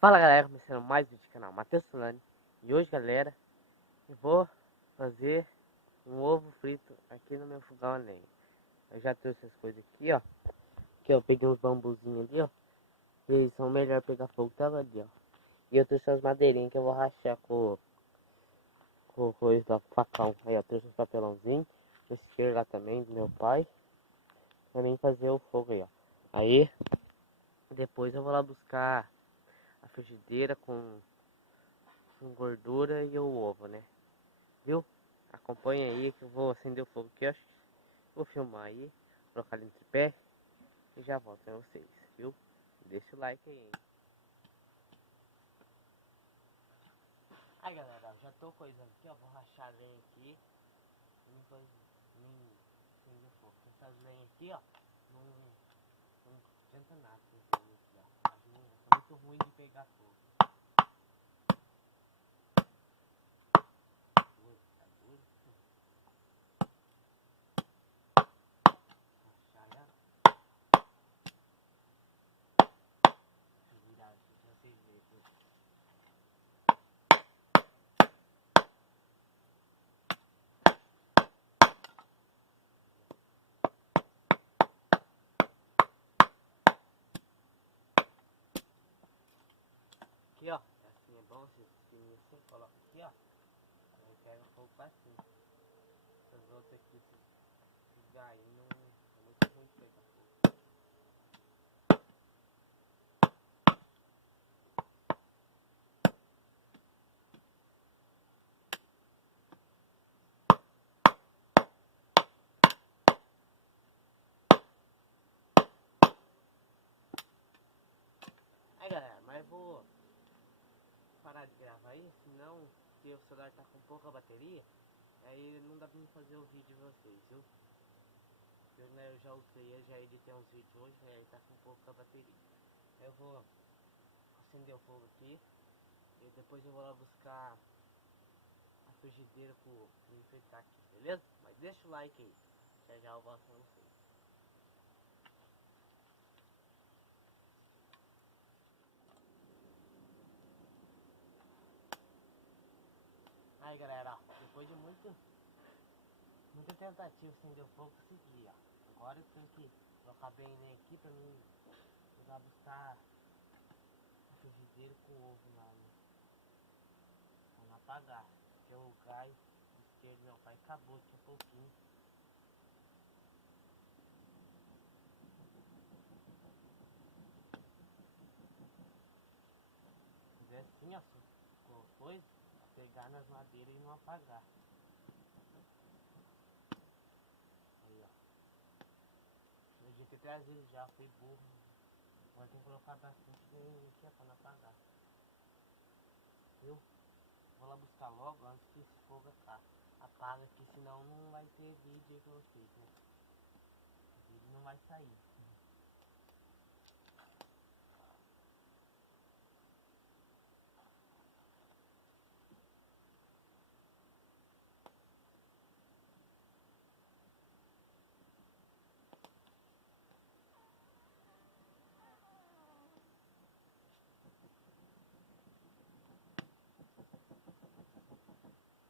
Fala galera, começando mais um vídeo do canal Matheus Solani. E hoje galera, eu vou fazer um ovo frito aqui no meu fogão a lenha. Eu já trouxe as coisas aqui, ó. Aqui eu peguei uns bambuzinhos ali, ó. E eles são melhor pegar fogo, tava ali, ó. E eu trouxe as madeirinhas que eu vou rachar com coisa lá, com facão. Aí eu trouxe os papelãozinhos, esse isqueiro lá também do meu pai. Pra mim fazer o fogo aí, ó. Aí, depois eu vou lá buscar a frigideira com gordura e o ovo, né? Viu? Acompanha aí que eu vou acender o fogo aqui, ó. Vou filmar aí, colocar ali no tripé e já volto pra vocês, viu? Deixa o like aí, hein? Aí galera, já tô coisando aqui, ó. Vou rachar a lenha aqui. Não acender o fogo. Essas lenhas aqui, ó. Não adianta nada. Aqui, ó. As lenhas são muito ruins de pegar fogo. Tá doido? Rachar ela. Deixa eu virar aqui pra vocês verem, viu? Aqui, ó, assim é bom, você coloca aqui, ó, aí pega um pouco pra cima. Essas outras aqui, esses daí não é muito ruim de pegar fogo. Aí galera, mas vou parar de gravar aí, senão se o celular tá com pouca bateria, aí não dá pra mim fazer o vídeo de vocês, viu? Eu já usei, eu já editei uns vídeos hoje, aí tá com pouca bateria. Eu vou acender o fogo aqui e depois eu vou lá buscar a frigideira pra enfeitar aqui, beleza? Mas deixa o like aí, já já eu volto pra vocês. Aí galera, ó, depois de muita tentativa acender o fogo, consegui, ó. Agora eu tenho que colocar bem lenha aqui pra mim ir lá buscar a frigideira com o ovo lá, né? Pra não apagar, porque o gás esquerdo do meu pai acabou, tinha pouquinho. Fazer assim, ó, com coisa, pegar nas madeiras e não apagar. Aí, ó. Eu já tentei às vezes já, fui burro. Agora tem que colocar bastante lenha aqui, ó, pra não apagar. Viu? Vou lá buscar logo antes que esse fogo apaga aqui, senão não vai ter vídeo aí pra vocês, né? O vídeo não vai sair.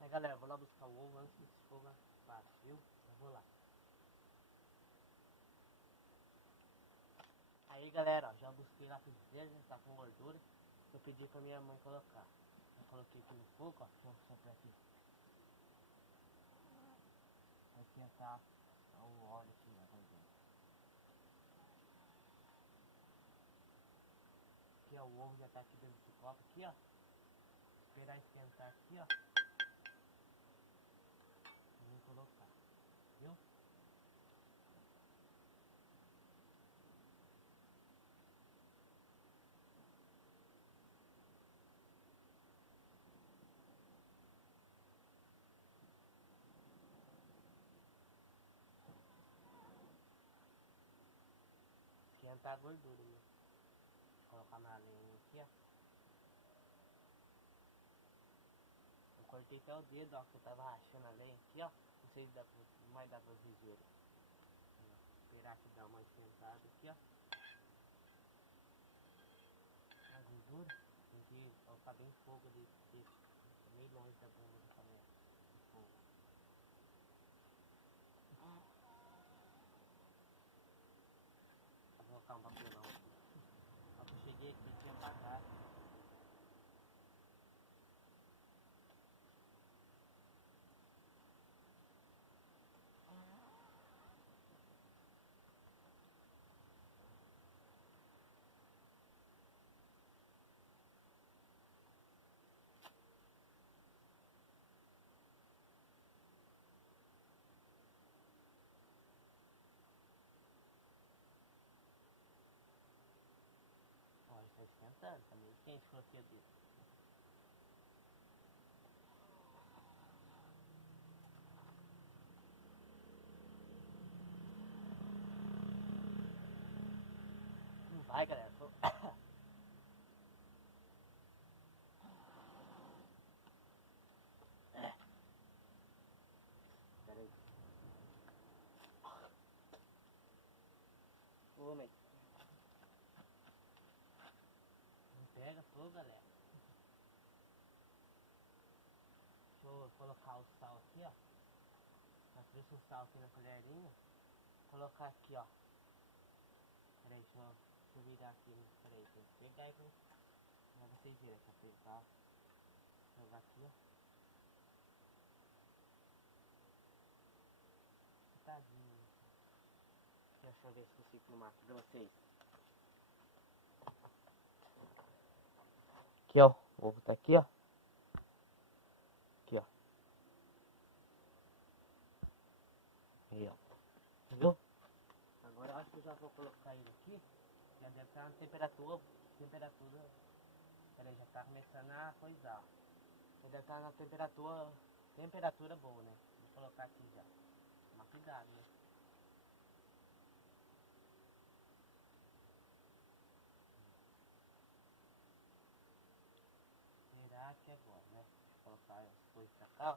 Aí galera, vou lá buscar o ovo antes que esse fogo apague, viu? Eu vou lá. Aí galera, ó, já busquei lá a frigideira, já tá com gordura. Eu pedi pra minha mãe colocar. Eu coloquei aqui no fogo, ó. Deixa eu soprar aqui. Vai esquentar o óleo aqui, ó, dentro. Aqui ó, o ovo já tá aqui dentro desse copo aqui, ó. Esperar esquentar aqui, ó. Vou colocar, viu? Esquentar a gordura, né? Colocar na lenha aqui, ó. Eu cortei até o dedo, ó, que eu tava rachando a lenha aqui, ó. Não sei se dá pra, não vai dar pra vocês verem. Esperar que dá uma esquentada aqui, ó. A gordura. colocar bem fogo ali, porque é meio longe da bomba da panela. Fogo. Vou colocar um papelão aqui. Quando eu cheguei aqui, tinha apagado. Ó, está esquentando, tá meio quente, coloquei ali. Não vai, galera. Pera aí. Ô, mas não pega fogo, galera. Deixa eu colocar o sal aqui, ó. Já trouxe o sal aqui na colherinha. Colocar aqui, ó. Peraí, deixa eu virar aqui. Peraí, tem que pegar aqui. Pra vocês verem que eu pegar. Jogar aqui, ó. Tadinho. Deixa eu ver se consigo filmar aqui pra vocês. Aqui, ó. O ovo tá aqui, ó. Aqui, ó. Aí, ó. Viu? Agora eu acho que eu já vou colocar ele aqui. Já deve estar na temperatura. Peraí, já tá começando a coisar. Já deve estar na temperatura boa, né? Vou colocar aqui já. Toma cuidado, né? Será que é agora, né? Vou colocar as coisas pra cá, ó.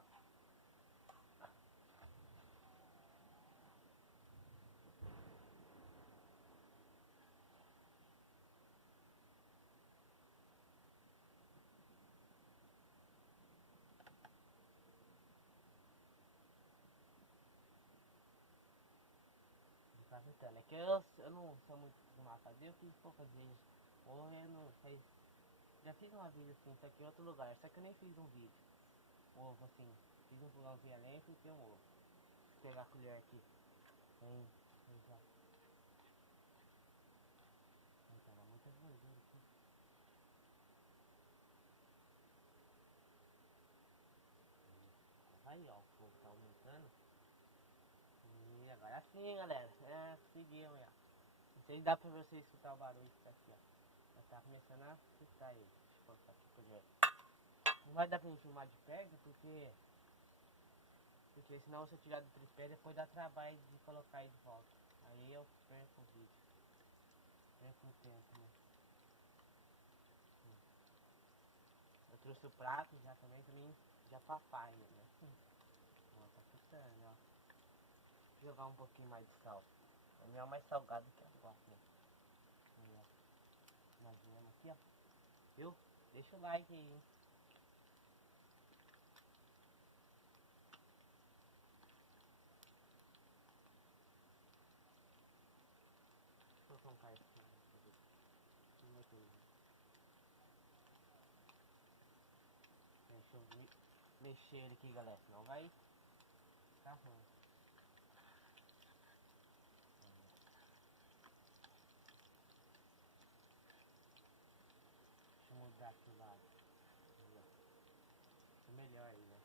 Tá acertando. É que eu não sou muito acostumado a fazer, eu fiz poucas vezes. Ou eu não sei. Já fiz uma vez assim, só que em outro lugar, só que eu nem fiz um vídeo. Ovo assim, fiz um fogãozinho além e fiz um ovo. Vou pegar a colher aqui. Vem cá. Ai, tava muita gordura aqui. Aí ó, o fogo tá aumentando. E agora sim, galera. É, seguimos, ó. Não sei se dá pra vocês escutar o barulho que tá aqui, ó. Já tá começando a fritar ele. Deixa eu colocar aqui a colher. Não vai dar pra gente filmar de perto porque senão se eu tirar do tripé depois dá trabalho de colocar ele de volta. Aí eu perco o vídeo. Perco o tempo, né? Eu trouxe o prato já também já papai, né? Ó, tá fritando, ó. Vou jogar um pouquinho mais de sal. O meu é mais salgado que a agora, né? Aí, ó. Nós vemos aqui, ó. Viu? Deixa o like aí, hein? Deixa eu colocar isso aqui. Não vai ter. Deixa eu mexer ele aqui, galera. Senão vai ficar ruim. Deixa eu mudar aqui o lado. Fica melhor aí, né?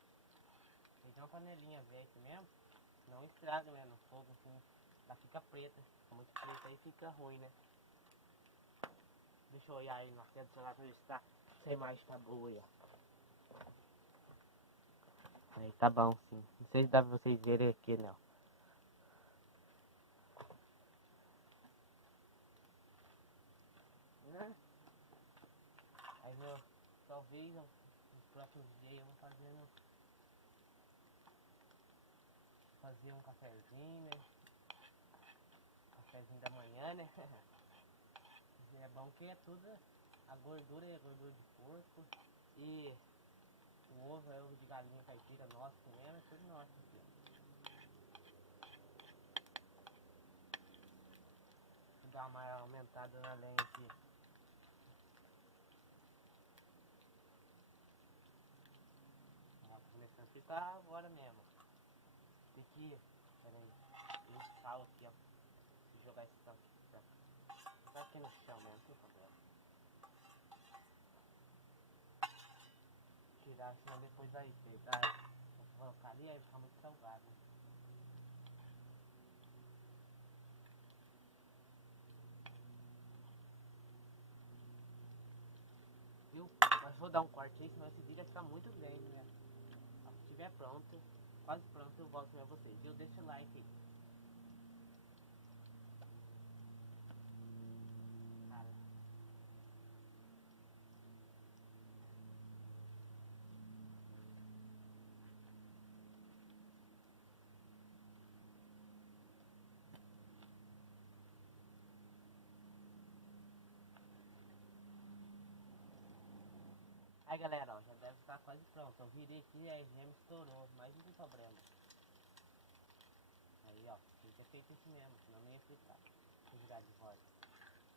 Tem uma panelinha velha mesmo. Não estraga, né? No fogo assim. Ela fica preta. Fica muito preta aí fica ruim, né? Deixa eu olhar aí na tela do celular pra ver se a imagem tá boa aí, ó. Aí tá bom, sim. Não sei se dá pra vocês verem aqui, não. Né? Aí eu, talvez nos próximos dias eu vou fazer um cafezinho, né? Cafezinho da manhã, né? É bom que é tudo, a gordura é gordura de porco. E o ovo é ovo de galinha caipira nosso mesmo, é tudo nosso aqui, ó. Vou dar uma aumentada na lenha aqui. Ó, começando a fritar agora mesmo. Tem que, pera aí, tem sal aqui, ó. Vou jogar esse sal aqui pra cá. Jogar aqui no chão mesmo, não tem problema. Tirar, senão depois vai pegar. Vou colocar ali, aí fica muito salgado, né? Viu? Mas vou dar um corte aí, senão esse vídeo vai ficar muito grande, né? Se estiver pronto, quase pronto, eu volto pra vocês, viu? Deixa o like aí. Cara. Aí galera, ó, já deve estar quase pronto. Eu virei aqui e a gema estourou, mas não tem problema. Aí ó, tem que ter feito isso mesmo, senão não ia fritar. Vou virar de volta.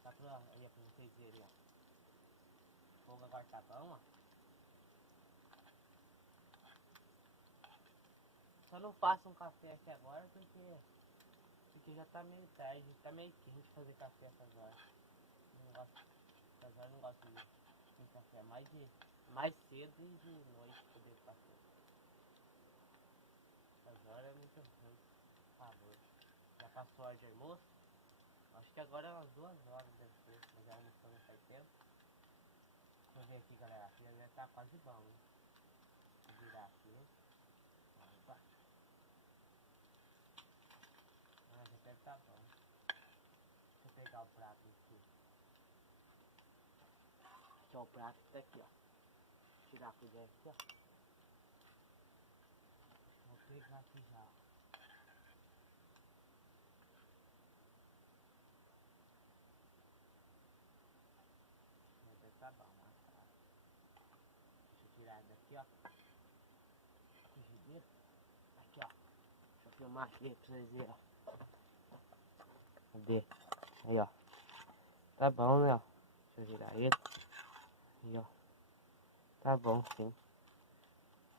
Tá pra, aí, ó, pra vocês verem, ó. O fogo agora tá bom, ó. Só não faço um café aqui agora porque já tá meio tarde, tá meio quente fazer café essas horas. Não gosto, essas horas não gosto de café, mais cedo e de noite poder café. Essas horas é muito ruim, por favor. Já passou a hora de almoço? Acho que agora é umas 2 horas deve ser, mas já almoçando faz tempo. Deixa eu ver aqui galera, aqui já tá quase bom, hein? Vou virar aqui, hein? Opa. Ah, já deve tá bom. Deixa eu pegar o prato aqui. Aqui ó, o prato que tá aqui, ó. Tirar a colher aqui, ó. Vou pegar aqui já, ó. Já deve tá bom, ó. Deixa eu tirar daqui, ó. Frigideira. Aqui, ó. Deixa eu filmar aqui pra vocês verem, ó. Cadê? Aí, ó. Tá bom, né, ó. Deixa eu virar ele. Aí, ó. Tá bom, sim.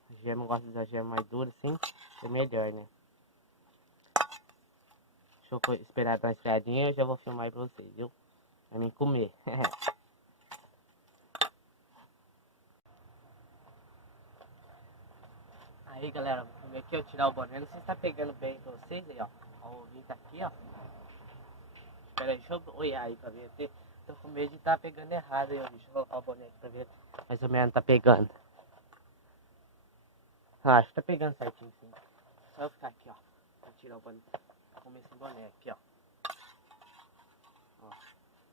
A gema, gosto da gema mais dura, sim. É melhor, né? Deixa eu esperar dar uma esfriadinha e eu já vou filmar aí pra vocês, viu? Pra mim comer. Aí, galera, vou comer aqui, eu tirar o boné. Não sei se tá pegando bem pra vocês aí, ó. Ó, o ovinho tá aqui, ó. Espera aí, deixa eu olhar aí pra ver. Tô com medo de tá pegando errado aí, ó. Deixa eu colocar o boné aqui pra ver. Mais ou menos tá pegando. Ah, acho que tá pegando certinho, sim. Só eu ficar aqui, ó. Vou tirar o boné. Vou comer esse boné aqui, ó. Ó.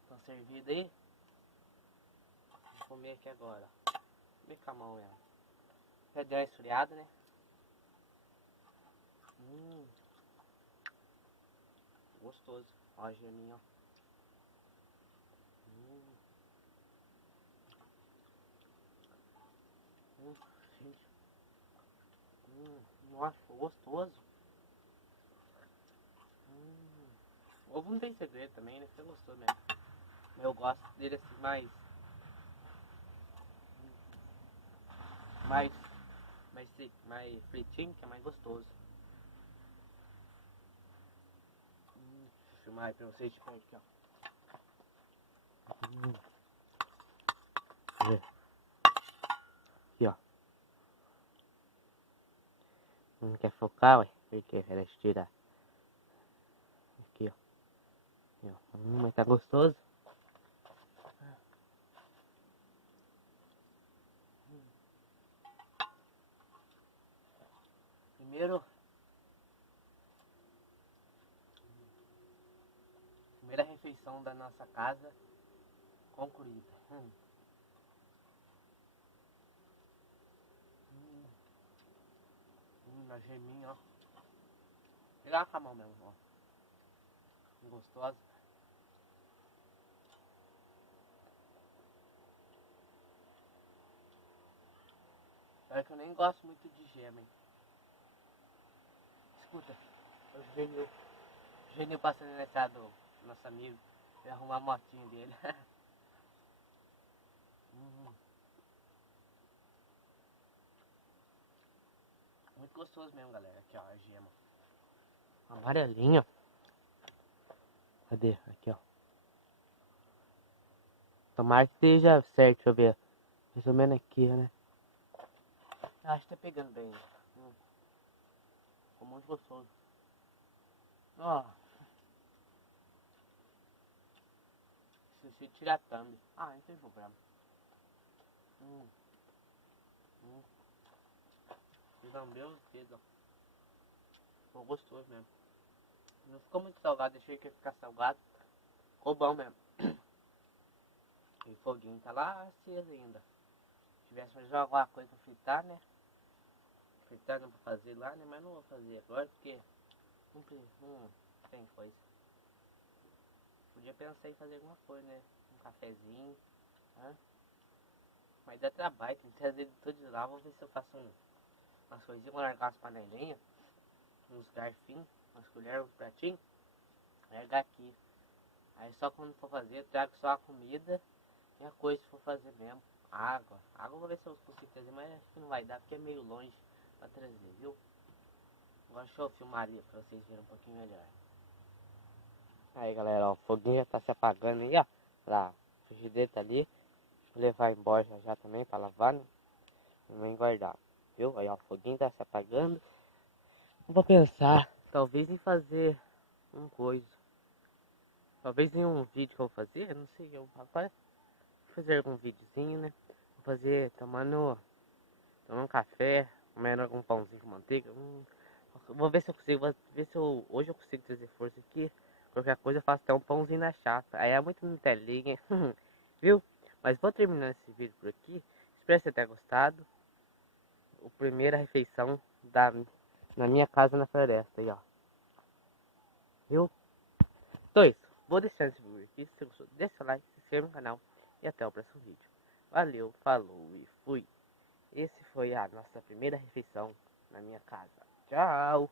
Estão servidos aí. Vou comer aqui agora, ó. Comer com a mão mesmo. Já deu uma esfriada, né? Gostoso. Ó a geminha, ó. Gente. Nossa, gostoso. Ovo não tem segredo também, né? Fica gostoso mesmo. Eu gosto dele assim mais, mais fritinho, que é mais gostoso. Deixa eu filmar aí pra vocês de perto aqui, ó. Aqui, ó. Não quer focar, ué? Porque ela tirar. Aqui, ó. Aqui, ó. Mas tá gostoso. Primeira refeição da nossa casa concluída. Na geminha, ó. Pegar com a mão mesmo, ó. Gostosa. É que eu nem gosto muito de gema, hein? Escuta, o Genil passando na estrada do nosso amigo, vai arrumar a motinha dele. Muito gostoso mesmo, galera. Aqui, ó, a gema. Amarelinha. Cadê? Aqui, ó. Tomara que esteja certo, deixa eu ver. Mais ou menos aqui, né? Acho que tá pegando bem. Ficou muito gostoso. Ó. Esqueci de tirar a thumb. Ah, não tem problema. Lambeu os dedos, ó. Ficou gostoso mesmo. Não ficou muito salgado, deixei que ia ficar salgado. Ficou bom mesmo. E o foguinho tá lá aceso ainda. Se tivesse mais alguma coisa pra fritar, né? Fritar não pra fazer lá, né? Mas não vou fazer agora porque não tem coisa. Podia pensar em fazer alguma coisa, né? Um cafezinho, né? Mas dá trabalho, tem que trazer tudo de lá. Vou ver se eu faço umas coisinhas, vou largar as panelinhas, uns garfinhos, umas colheres, uns pratinhos. Largar aqui. Aí só quando for fazer, eu trago só a comida e a coisa que for fazer mesmo. Água. Água eu vou ver se eu consigo trazer, mas acho que não vai dar porque é meio longe pra trazer, viu? Agora deixa eu filmar ali pra vocês verem um pouquinho melhor. Aí galera, ó, o foguinho já tá se apagando aí, ó. Lá, a frigideira tá ali. Vou levar embora já também pra lavar, né? Vou guardar, viu? Aí ó, o foguinho tá se apagando. Vou pensar, talvez em fazer um coisa. Talvez em um vídeo que eu vou fazer, não sei, eu agora vou fazer algum videozinho, né? Vou fazer tomando um café, comendo algum pãozinho com manteiga. Vou ver se eu consigo, vou ver se hoje eu consigo trazer força aqui. Qualquer coisa eu faço até um pãozinho na chapa. Aí é muito Nutelinha, viu? Mas vou terminar esse vídeo por aqui. Espero que você tenha gostado. A primeira refeição na minha casa na floresta aí, ó. Viu? Então é isso. Vou deixar esse vídeo aqui. Se você gostou, deixa o like, se inscreva no canal. E até o próximo vídeo. Valeu, falou e fui. Esse foi a nossa primeira refeição na minha casa. Tchau!